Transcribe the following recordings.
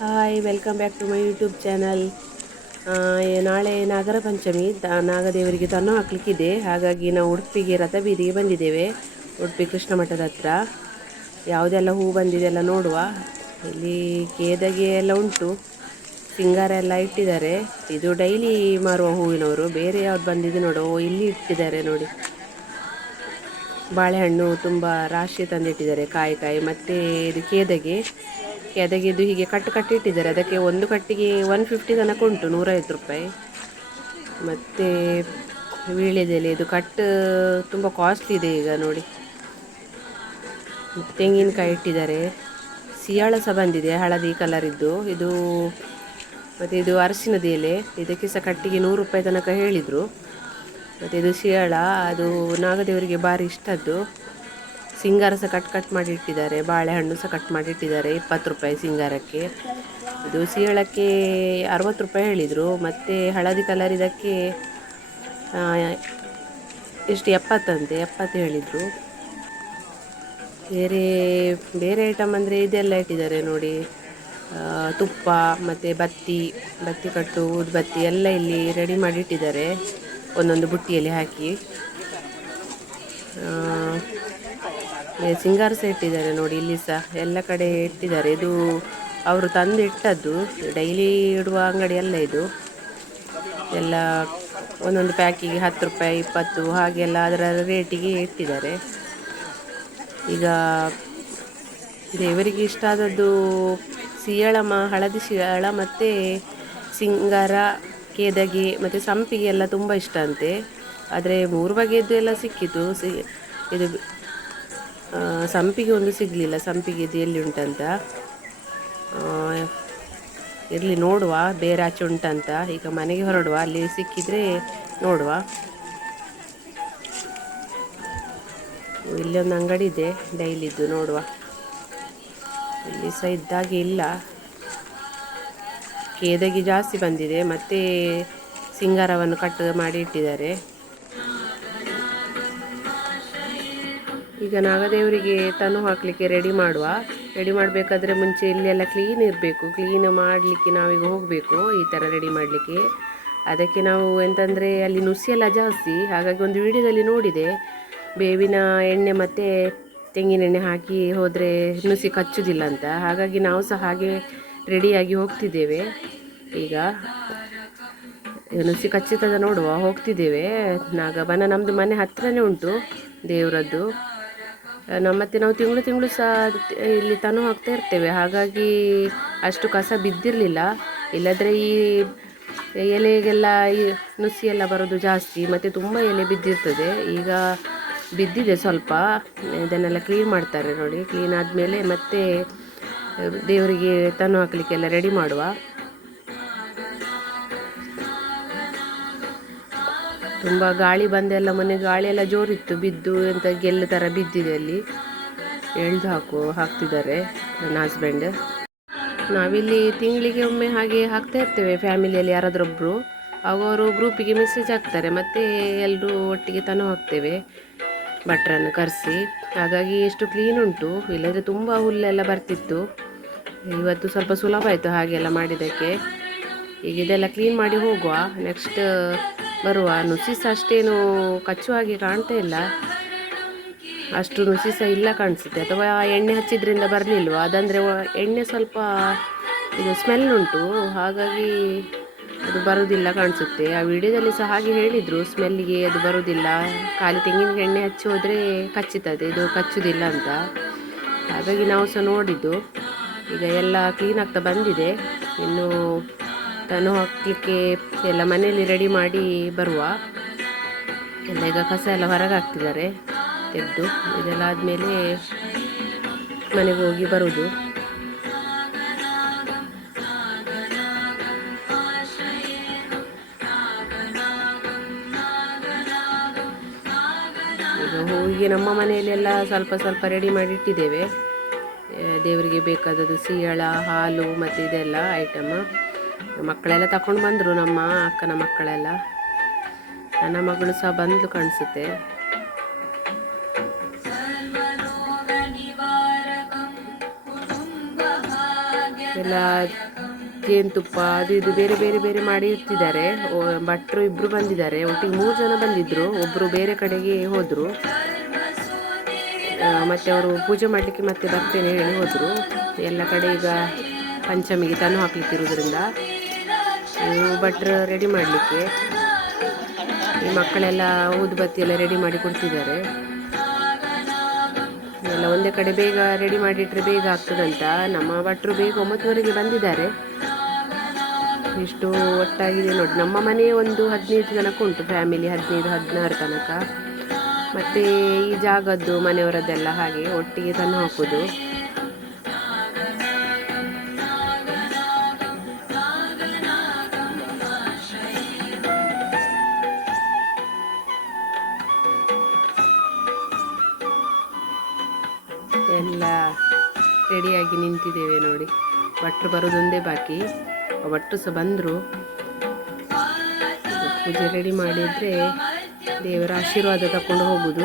Hi welcome back to my YouTube channel ನಾಳೆ ನಾಗರ ಪಂಚಮಿ ನಾಗದೇವರಿಗೆ ತನ್ನು ಹಾಕ್ಲಿಕ್ಕಿದೆ ಹಾಗಾಗಿ ನಾವು ಉಡುಪಿಗೆ ರಥಬೀದಿಗೆ ಬಂದಿದ್ದೇವೆ. ಉಡುಪಿ ಕೃಷ್ಣ ಮಠದ ಹತ್ರ. ಯಾವುದೆಲ್ಲ ಹೂ ಬಂದಿದೆ ಎಲ್ಲ ನೋಡುವ. ಇಲ್ಲಿ ಕೇದಗೆ ಎಲ್ಲ ಉಂಟು. ಸಿಂಗಾರ ಎಲ್ಲ ಇಟ್ಟಿದ್ದಾರೆ. ಇದು ಡೈಲಿ ಮಾರುವ ಹೂವಿನವರು. ಬೇರೆ ಯಾವ್ದು ಬಂದಿದೆ ನೋಡು. ಇಲ್ಲಿ ಇಟ್ಟಿದ್ದಾರೆ ನೋಡಿ. ಬಾಳೆಹಣ್ಣು ತುಂಬ ರಾಶಿ ತಂದಿಟ್ಟಿದ್ದಾರೆ. ಕಾಯಿ ಕಾಯಿ. ಮತ್ತು ಇದು ಕೇದಗೆ. ಕೇದಗೆದು ಹೀಗೆ ಕಟ್ಟು ಕಟ್ಟಿ ಇಟ್ಟಿದ್ದಾರೆ. ಅದಕ್ಕೆ ಒಂದು ಕಟ್ಟಿಗೆ ಒನ್ ಫಿಫ್ಟಿ ತನಕ ಉಂಟು, ನೂರೈವತ್ತು ರೂಪಾಯಿ. ಮತ್ತು ವೀಳ್ಯದೆಲೆ, ಇದು ಕಟ್ಟು ತುಂಬ ಕಾಸ್ಟ್ಲಿ ಇದೆ ಈಗ ನೋಡಿ. ತೆಂಗಿನಕಾಯಿ ಇಟ್ಟಿದ್ದಾರೆ. ಸಿಯಾಳ ಸಹ ಬಂದಿದೆ, ಹಳದಿ ಕಲರಿದ್ದು ಇದು ಮತ್ತು ಇದು ಅರಸಿನದ ಎಲೆ, ಇದಕ್ಕೆ ಸಹ ಕಟ್ಟಿಗೆ ನೂರು ರೂಪಾಯಿ ತನಕ ಹೇಳಿದರು. ಮತ್ತು ಇದು ಸಿಯಾಳ, ಅದು ನಾಗದೇವರಿಗೆ ಭಾರಿ ಇಷ್ಟದ್ದು. ಸಿಂಗಾರ ಸಹ ಕಟ್ ಕಟ್ ಮಾಡಿ ಇಟ್ಟಿದ್ದಾರೆ ಬಾಳೆಹಣ್ಣು ಸಹ ಕಟ್ ಮಾಡಿ ಇಟ್ಟಿದ್ದಾರೆ ಇಪ್ಪತ್ತು ರೂಪಾಯಿ ಸಿಂಗಾರಕ್ಕೆ. ಇದು ಸೀಳಕ್ಕೆ ಅರವತ್ತು ರೂಪಾಯಿ ಹೇಳಿದರು, ಮತ್ತು ಹಳದಿ ಕಲರ್ ಇದಕ್ಕೆ ಎಷ್ಟು ಎಪ್ಪತ್ತಂತೆ ಎಪ್ಪತ್ತು ಹೇಳಿದರು. ಬೇರೆ ಬೇರೆ ಐಟಮ್ ಅಂದರೆ ಇದೆಲ್ಲ ಇಟ್ಟಿದ್ದಾರೆ ನೋಡಿ. ತುಪ್ಪ, ಮತ್ತು ಬತ್ತಿ ಬತ್ತಿ ಕಟ್ಟು ಊದುಬತ್ತಿ ಎಲ್ಲ ಇಲ್ಲಿ ರೆಡಿ ಮಾಡಿ ಇಟ್ಟಿದ್ದಾರೆ ಒಂದೊಂದು ಬುಟ್ಟಿಯಲ್ಲಿ ಹಾಕಿ. ಸಿಂಗಾರ ಸಹ ಇಟ್ಟಿದ್ದಾರೆ ನೋಡಿ ಇಲ್ಲಿ ಸಹ ಎಲ್ಲ ಕಡೆ ಇಟ್ಟಿದ್ದಾರೆ. ಇದು ಅವರು ತಂದು ಇಟ್ಟದ್ದು ಡೈಲಿ ಇಡುವ ಅಂಗಡಿ ಅಲ್ಲ ಇದು. ಎಲ್ಲ ಒಂದೊಂದು ಪ್ಯಾಕಿಗೆ ಹತ್ತು ರೂಪಾಯಿ, ಇಪ್ಪತ್ತು ಹಾಗೆಲ್ಲ ಅದರ ರೇಟಿಗೆ ಇಟ್ಟಿದ್ದಾರೆ. ಈಗ ದೇವರಿಗೆ ಇಷ್ಟ ಆದದ್ದು ಸಿಯಾಳ ಮ ಹಳದಿ ಸಿಯಾಳ ಮತ್ತು ಸಿಂಗಾರ, ಕೇದಗೆ ಮತ್ತು ಸಂಪಿಗೆ ಎಲ್ಲ ತುಂಬ ಇಷ್ಟ ಅಂತೆ. ಆದರೆ ಮೂರು ಬಗೆಯದ್ದು ಎಲ್ಲ ಸಿಕ್ಕಿತು. ಸಿ ಇದು ಸಂಪಿಗೆ ಒಂದು ಸಿಗಲಿಲ್ಲ. ಸಂಪಿಗೆ ಇದು ಎಲ್ಲಿ ಉಂಟಂತ? ಇರಲಿ ನೋಡುವ. ಬೇರೆ ಆಚೆ ಉಂಟಂತ. ಈಗ ಮನೆಗೆ ಹೊರಡುವ. ಅಲ್ಲಿ ಸಿಕ್ಕಿದರೆ ನೋಡುವ. ಇಲ್ಲೊಂದು ಅಂಗಡಿ ಇದೆ. ಡೈಲಿದ್ದು ನೋಡುವ. ಇಲ್ಲಿ ಸಹ ಇದ್ದಾಗೆ ಇಲ್ಲ. ಕೇದಗಿ ಜಾಸ್ತಿ ಬಂದಿದೆ. ಮತ್ತು ಸಿಂಗಾರವನ್ನು ಕಟ್ ಮಾಡಿ ಇಟ್ಟಿದ್ದಾರೆ. ಈಗ ನಾಗದೇವರಿಗೆ ತನು ಹಾಕಲಿಕ್ಕೆ ರೆಡಿ ಮಾಡುವ. ರೆಡಿ ಮಾಡಬೇಕಾದ್ರೆ ಮುಂಚೆ ಇಲ್ಲೆಲ್ಲ ಕ್ಲೀನ್ ಇರಬೇಕು. ಕ್ಲೀನ್ ಮಾಡಲಿಕ್ಕೆ ನಾವೀಗ ಹೋಗಬೇಕು ಈ ಥರ ರೆಡಿ ಮಾಡಲಿಕ್ಕೆ. ಅದಕ್ಕೆ ನಾವು ಎಂತಂದರೆ ಅಲ್ಲಿ ನುಸಿಯೆಲ್ಲ ಜಾಸ್ತಿ. ಹಾಗಾಗಿ ಒಂದು ವಿಡಿಯೋದಲ್ಲಿ ನೋಡಿದೆ. ಬೇವಿನ ಎಣ್ಣೆ ಮತ್ತು ತೆಂಗಿನೆಣ್ಣೆ ಹಾಕಿ ಹೋದರೆ ನುಸಿ ಕಚ್ಚುವುದಿಲ್ಲ ಅಂತ. ಹಾಗಾಗಿ ನಾವು ಸಹ ಹಾಗೆ ರೆಡಿಯಾಗಿ ಹೋಗ್ತಿದ್ದೇವೆ. ಈಗ ನುಸಿ ಕಚ್ಚಿತದ ನೋಡುವ. ಹೋಗ್ತಿದ್ದೇವೆ. ನಾಗಬನ ನಮ್ಮದು ಮನೆ ಹತ್ತಿರನೇ ಉಂಟು ದೇವರದ್ದು. ಮತ್ತೆ ನಾವು ತಿಂಗಳು ತಿಂಗಳು ಸಹ ಇಲ್ಲಿ ತನು ಹಾಕ್ತಾ ಇರ್ತೇವೆ. ಹಾಗಾಗಿ ಅಷ್ಟು ಕಸ ಬಿದ್ದಿರಲಿಲ್ಲ. ಇಲ್ಲದ್ರೆ ಈ ಎಲೆಗೆಲ್ಲ ಈ ನುಸಿ ಎಲ್ಲ ಬರೋದು ಜಾಸ್ತಿ. ಮತ್ತು ತುಂಬ ಎಲೆ ಬಿದ್ದಿರ್ತದೆ. ಈಗ ಬಿದ್ದಿದೆ ಸ್ವಲ್ಪ. ಇದನ್ನೆಲ್ಲ ಕ್ಲೀನ್ ಮಾಡ್ತಾರೆ ನೋಡಿ. ಕ್ಲೀನ್ ಆದಮೇಲೆ ಮತ್ತೆ ದೇವರಿಗೆ ತನು ಹಾಕಲಿಕ್ಕೆಲ್ಲ ರೆಡಿ ಮಾಡುವ. ತುಂಬ ಗಾಳಿ ಬಂದೆಲ್ಲ ಮೊನ್ನೆ ಗಾಳಿ ಎಲ್ಲ ಜೋರಿತ್ತು, ಬಿದ್ದು ಎಂತ ಗೆಲ್ಲು ಥರ ಬಿದ್ದಿದೆ ಅಲ್ಲಿ. ಎಳ್ದು ಹಾಕು, ಹಾಕ್ತಿದ್ದಾರೆ ನನ್ನ ಹಸ್ಬೆಂಡ್ ನಾವಿಲ್ಲಿ ತಿಂಗಳಿಗೆ ಒಮ್ಮೆ ಹಾಗೆ ಹಾಕ್ತಾ ಇರ್ತೇವೆ ಫ್ಯಾಮಿಲಿಯಲ್ಲಿ ಯಾರಾದ್ರೊಬ್ಬರು ಅವರು ಗ್ರೂಪಿಗೆ ಮೆಸೇಜ್ ಹಾಕ್ತಾರೆ, ಮತ್ತು ಎಲ್ಲರೂ ಒಟ್ಟಿಗೆ ತಾನು ಹಾಕ್ತೇವೆ ಭಟ್ರನ್ನು ಕರೆಸಿ. ಹಾಗಾಗಿ ಎಷ್ಟು ಕ್ಲೀನ್ ಉಂಟು, ಇಲ್ಲದ್ರೆ ತುಂಬ ಹುಲ್ಲೆಲ್ಲ ಬರ್ತಿತ್ತು. ಇವತ್ತು ಸ್ವಲ್ಪ ಸುಲಭ ಆಯಿತು ಹಾಗೆಲ್ಲ ಮಾಡಿದ್ದಕ್ಕೆ. ಈಗ ಇದೆಲ್ಲ ಕ್ಲೀನ್ ಮಾಡಿ ಹೋಗುವ ನೆಕ್ಸ್ಟ್ ಬರುವ ನುಸಿ ಸಹ ಅಷ್ಟೇನು ಕಚ್ಚುವ ಹಾಗೆ ಕಾಣ್ತಾ ಇಲ್ಲ. ಅಷ್ಟು ನುಸಿ ಸಹ ಇಲ್ಲ ಕಾಣಿಸುತ್ತೆ. ಅಥವಾ ಎಣ್ಣೆ ಹಚ್ಚಿದ್ರಿಂದ ಬರಲಿಲ್ವ? ಅದಂದರೆ ಎಣ್ಣೆ ಸ್ವಲ್ಪ ಇದು ಸ್ಮೆಲ್ ಉಂಟು. ಹಾಗಾಗಿ ಅದು ಬರುವುದಿಲ್ಲ ಕಾಣಿಸುತ್ತೆ. ಆ ವಿಡಿಯೋದಲ್ಲಿ ಸಹ ಹಾಗೆ ಹೇಳಿದರು. ಸ್ಮೆಲ್ಲಿಗೆ ಅದು ಬರುವುದಿಲ್ಲ ಖಾಲಿ ತೆಂಗಿನ ಎಣ್ಣೆ ಹಚ್ಚಿ ಹೋದರೆ ಕಚ್ಚುತ್ತದೆ. ಇದು ಕಚ್ಚುವುದಿಲ್ಲ ಅಂತ. ಹಾಗಾಗಿ ನಾವು ಸಹ ನೋಡಿದ್ದು. ಈಗ ಎಲ್ಲ ಕ್ಲೀನ್ ಆಗ್ತಾ ಬಂದಿದೆ. ಇನ್ನು ತನು ಹಾಕಲಿಕ್ಕೆ ಎಲ್ಲ ಮನೆಯಲ್ಲಿ ರೆಡಿ ಮಾಡಿ ಬರುವ. ಎಲ್ಲ ಈಗ ಕಸ ಎಲ್ಲ ಹೊರಗೆ ಹಾಕ್ತಿದ್ದಾರೆ, ತೆಗೆದು. ಇದೆಲ್ಲ ಆದಮೇಲೆ ಮನೆಗೆ ಹೋಗಿ ಬರುವುದು. ಹೂವಿಗೆ ನಮ್ಮ ಮನೆಯಲ್ಲೆಲ್ಲ ಸ್ವಲ್ಪ ಸ್ವಲ್ಪ ರೆಡಿ ಮಾಡಿ ಇಟ್ಟಿದ್ದೇವೆ. ದೇವರಿಗೆ ಬೇಕಾದದ್ದು ಸೀಳ ಹಾಲು ಮತ್ತು ಇದೆಲ್ಲ ಐಟಮ್ ಮಕ್ಕಳೆಲ್ಲ ತಕೊಂಡು ಬಂದರು ನಮ್ಮ ಅಕ್ಕನ ಮಕ್ಕಳೆಲ್ಲ. ನನ್ನ ಮಗಳು ಸಹ ಬಂದು ಕಾಣಿಸುತ್ತೆ. ಎಲ್ಲ ಜೇನುತುಪ್ಪ ಅದು ಇದು ಬೇರೆ ಬೇರೆ ಬೇರೆ ಮಾಡಿ ಇರ್ತಿದ್ದಾರೆ ಭಟ್ರು ಇಬ್ಬರು ಬಂದಿದ್ದಾರೆ. ಒಟ್ಟಿಗೆ ಮೂರು ಜನ ಬಂದಿದ್ರು. ಒಬ್ಬರು ಬೇರೆ ಕಡೆಗೆ ಹೋದರು. ಮತ್ತು ಅವರು ಪೂಜೆ ಮಾಡಲಿಕ್ಕೆ ಮತ್ತೆ ಬರ್ತೇನೆ ಹೇಳಿ ಹೋದರು. ಎಲ್ಲ ಕಡೆ ಈಗ ಪಂಚಮಿಗೆ ತನು ಹಾಕ್ಲಿಕ್ಕಿರೋದ್ರಿಂದ ಇವರು ಭಟ್ರು ರೆಡಿ ಮಾಡಲಿಕ್ಕೆ. ಈ ಮಕ್ಕಳೆಲ್ಲ ಊದುಬತ್ತಿ ಎಲ್ಲ ರೆಡಿ ಮಾಡಿ ಕೊಡ್ತಿದ್ದಾರೆ. ಎಲ್ಲ ಒಂದೇ ಕಡೆ ಬೇಗ ರೆಡಿ ಮಾಡಿಟ್ರೆ ಬೇಗ ಆಗ್ತದಂತ. ನಮ್ಮ ಭಟ್ರು ಬೇಗ ಒಂಬತ್ತುವರೆಗೆ ಬಂದಿದ್ದಾರೆ. ಇಷ್ಟು ಒಟ್ಟಾಗಿದೆ ನೋಡಿ. ನಮ್ಮ ಮನೆ ಒಂದು ಹದಿನೈದು ತನಕ ಉಂಟು ಫ್ಯಾಮಿಲಿ ಹದಿನೈದು, ಹದಿನಾರು ತನಕ. ಮತ್ತು ಈ ಜಾಗದ್ದು ಮನೆಯವರದ್ದೆಲ್ಲ ಹಾಗೆ ಒಟ್ಟಿಗೆ ತಂದು ಹಾಕೋದು. ಎಲ್ಲ ರೆಡಿಯಾಗಿ ನಿಂತಿದ್ದೇವೆ ನೋಡಿ. ಭಟ್ರು ಬರೋದೊಂದೇ ಬಾಕಿ. ಭಟ್ರು ಸಹ ಬಂದರು. ಪೂಜೆ ರೆಡಿ ಮಾಡಿದರೆ ದೇವರ ಆಶೀರ್ವಾದ ತಕೊಂಡು ಹೋಗುದು.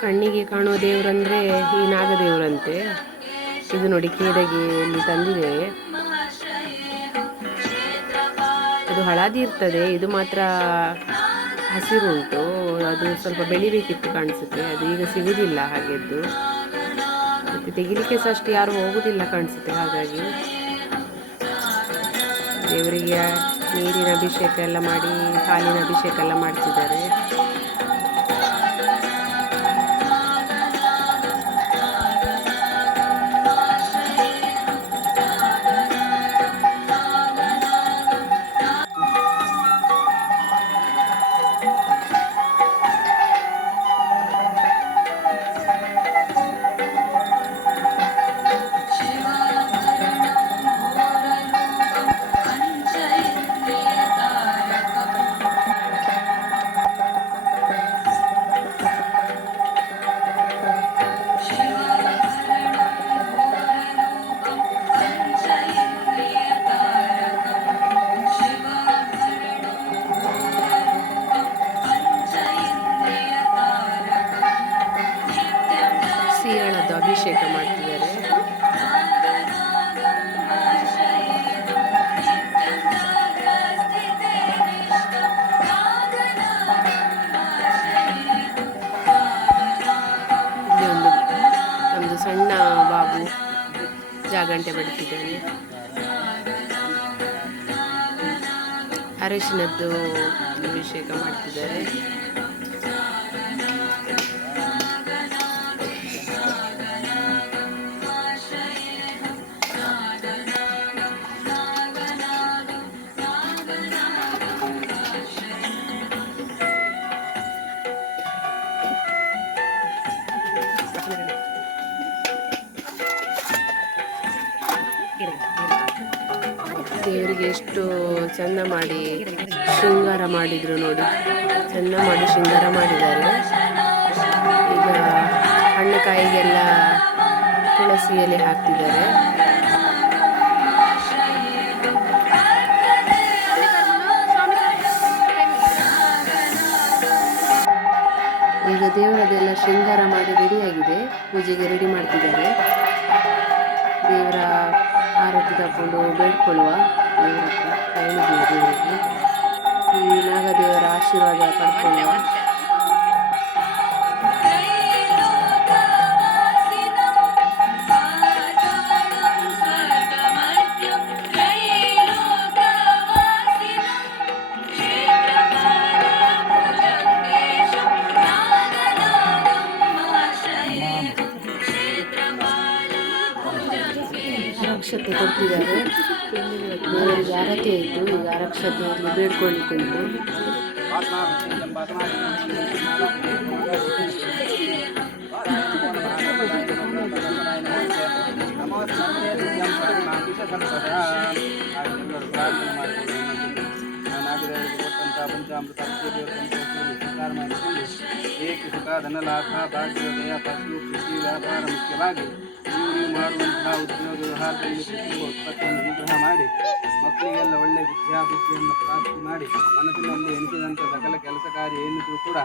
ಕಣ್ಣಿಗೆ ಕಾಣುವ ದೇವರಂದ್ರೆ ಈ ನಾಗದೇವರಂತೆ. ಇದು ನೋಡಿ ಕೇದಗೆಯಲ್ಲಿ ತಂದಿದ್ದೇವೆ ಇದು ಹಳದಿ ಇರ್ತದೆ, ಇದು ಮಾತ್ರ ಹಸಿರು ಉಂಟು, ಅದು ಸ್ವಲ್ಪ ಬೆಳಿಬೇಕಿತ್ತು ಕಾಣಿಸುತ್ತೆ, ಅದು ಈಗ ಸಿಗುವುದಿಲ್ಲ ಹಾಗೆದ್ದು. ಮತ್ತು ತೆಗಿಲಿಕ್ಕೆ ಸಹ ಅಷ್ಟು ಯಾರು ಹೋಗುವುದಿಲ್ಲ ಕಾಣಿಸುತ್ತೆ, ಹಾಗಾಗಿ. ದೇವರಿಗೆ ನೀರಿನ ಅಭಿಷೇಕ ಎಲ್ಲ ಮಾಡಿ ಕಾಲಿನ ಅಭಿಷೇಕ ಎಲ್ಲ ಮಾಡ್ತಿದ್ದಾರೆ. ಜಾಗಂಟೆ ಬಡಿತಿದ್ದೇನೆ. ಅರಿಶಿನದ್ದು ಅಭಿಷೇಕ ಮಾಡ್ತಿದ್ದಾರೆ. ಚಂದ ಮಾಡಿ ಶೃಂಗಾರ ಮಾಡಿದ್ರು ನೋಡಿ. ಚೆಂದ ಮಾಡಿ ಶೃಂಗಾರ ಮಾಡಿದ್ದಾರೆ. ಈಗ ಹಣ್ಣು ಕಾಯಿಗೆಲ್ಲ ತುಳಸಿ ಎಲೆ ಹಾಕ್ತಿದ್ದಾರೆ. ಈಗ ದೇವರದೆಲ್ಲ ಶೃಂಗಾರ ಮಾಡಿ ರೆಡಿಯಾಗಿದೆ. ಪೂಜೆಗೆ ರೆಡಿ ಮಾಡ್ತಿದ್ದಾರೆ. ದೇವರ ಆರತಿ ತಗೊಂಡು ಬೇಡ್ಕೊಳ್ಳುವ. ದೇವರ ಹತ್ರ ಹೇಳಿದ್ದೀವಿ ದೇವರಿಗೆ ಈ ನಾಗದೇವರ ಆಶೀರ್ವಾದ ಪಡ್ಕೊಳ್ಳುವ ಅರಕ್ಷತೆ ಕೊಡ್ತಿದ್ದಾರೆ ದೇವರಿಗೆ ಆರತಿ ಆಯಿತು ಈಗ ಅರಕ್ಷತೆಯಲ್ಲಿ ಬೇಡ್ಕೊಳ್ಳಿಕ್ಕೆ ಉಂಟು ಪಂಚಾಮೃತ ಸ್ವೀಕಾರ ಮಾಡಿಕೊಂಡು ಏಕ ಸುಖ ಧನಲಾಭ ಭಾಗ್ಯೋದಯ ಪಶು ಕೃಷಿ ವ್ಯಾಪಾರ ಮುಖ್ಯವಾಗಿ ಇವು ಮಾಡುವಂತಹ ಉದ್ಯೋಗ ವ್ಯವಹಾರದಲ್ಲಿ ಕುಟುಂಬ ಉತ್ಪತ್ತಿಯನ್ನು ಮಾಡಿ, ಮಕ್ಕಳಿಗೆಲ್ಲ ಒಳ್ಳೆ ವಿದ್ಯಾ ಬುದ್ಧಿಯನ್ನು ಪ್ರಾಪ್ತಿ ಮಾಡಿ, ಮನಸ್ಸಿನಲ್ಲಿ ಎಣಿಸಿದಂಥ ಸಕಲ ಕೆಲಸ ಕಾರ್ಯ ಏನಿದ್ರು ಕೂಡ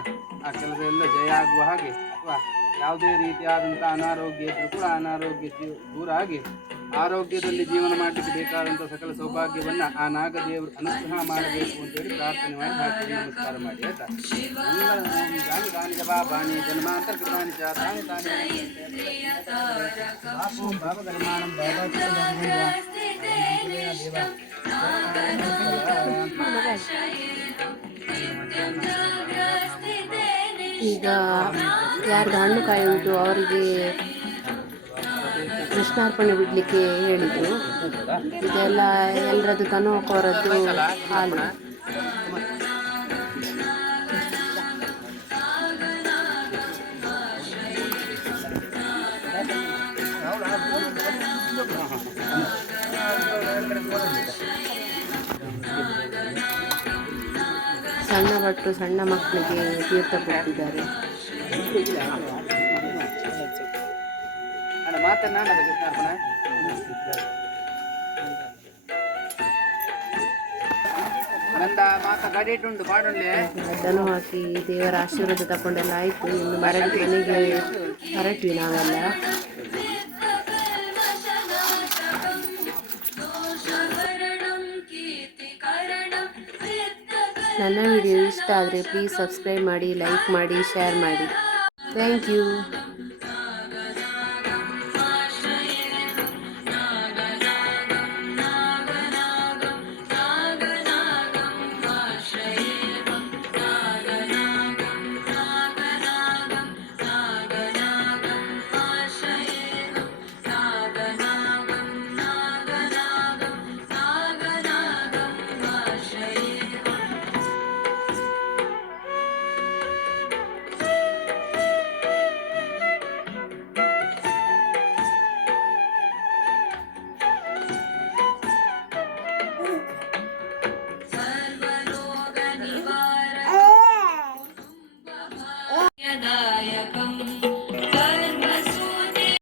ಆ ಕೆಲಸ ಎಲ್ಲ ಜಯ ಆಗುವ ಹಾಗೆ, ಅಥವಾ ಯಾವುದೇ ರೀತಿಯಾದಂಥ ಅನಾರೋಗ್ಯ ಇದ್ದರೂ ಕೂಡ ಅನಾರೋಗ್ಯ ದೂರ ಆಗಿ ಆರೋಗ್ಯದಲ್ಲಿ ಜೀವನ ಮಾಡಲಿಕ್ಕೆ ಬೇಕಾದಂಥ ಸಕಲ ಸೌಭಾಗ್ಯವನ್ನು ಆ ನಾಗದೇವರು ಅನುಗ್ರಹ ಮಾಡಬೇಕು ಅಂತೇಳಿ ಪ್ರಾರ್ಥನೆ ಮಾಡಿ ಹಾಕಿ ನಮಸ್ಕಾರ ಮಾಡಿ, ಆಯ್ತಾ? ಬಾಣಿ ಜನ್ಮಾಂತರ ಕೃತಾನಿ ಚ ತಾನಿ ತಾನಿ. ಬಾಬ ಗರ್ಮಾಣಂ ಬಾಬಾ ಈಗ ಯಾರ್ದು ಹಣ್ಣು ಕಾಯಿ ಉಂಟು ಅವರಿಗೆ ಕೃಷ್ಣಾರ್ಪಣೆ ಬಿಡಲಿಕ್ಕೆ ಹೇಳಿದರು. ಇದೆಲ್ಲ ಎಲ್ಲರದ್ದು ತನು ಹಾಕೋರದ್ದು ಹಾಲು. ಸಣ್ಣ ಭಟ್ರು ಸಣ್ಣ ಮಕ್ಕಳಿಗೆ ತೀರ್ಥ ಕೊಟ್ಟಿದ್ದಾರೆ. ಮಾತನ್ನ ಇಟ್ಟುಂಟು ಪಾಡುಂಡ್ಲೆ ದನ ಹಾಕಿ ದೇವರ ಆಶೀರ್ವಾದ ತಗೊಂಡೆಲ್ಲ ಆಯಿತು. ಇನ್ನು ಮರಳಿ ಮನೆಗೆ ಹೊರಟ್ವಿ ನಾವೆಲ್ಲ. ನನ್ನ ವಿಡಿಯೋ ಇಷ್ಟ ಆದರೆ ಪ್ಲೀಸ್ ಸಬ್ಸ್ಕ್ರೈಬ್ ಮಾಡಿ ಲೈಕ್ ಮಾಡಿ ಶೇರ್ ಮಾಡಿ. Thank you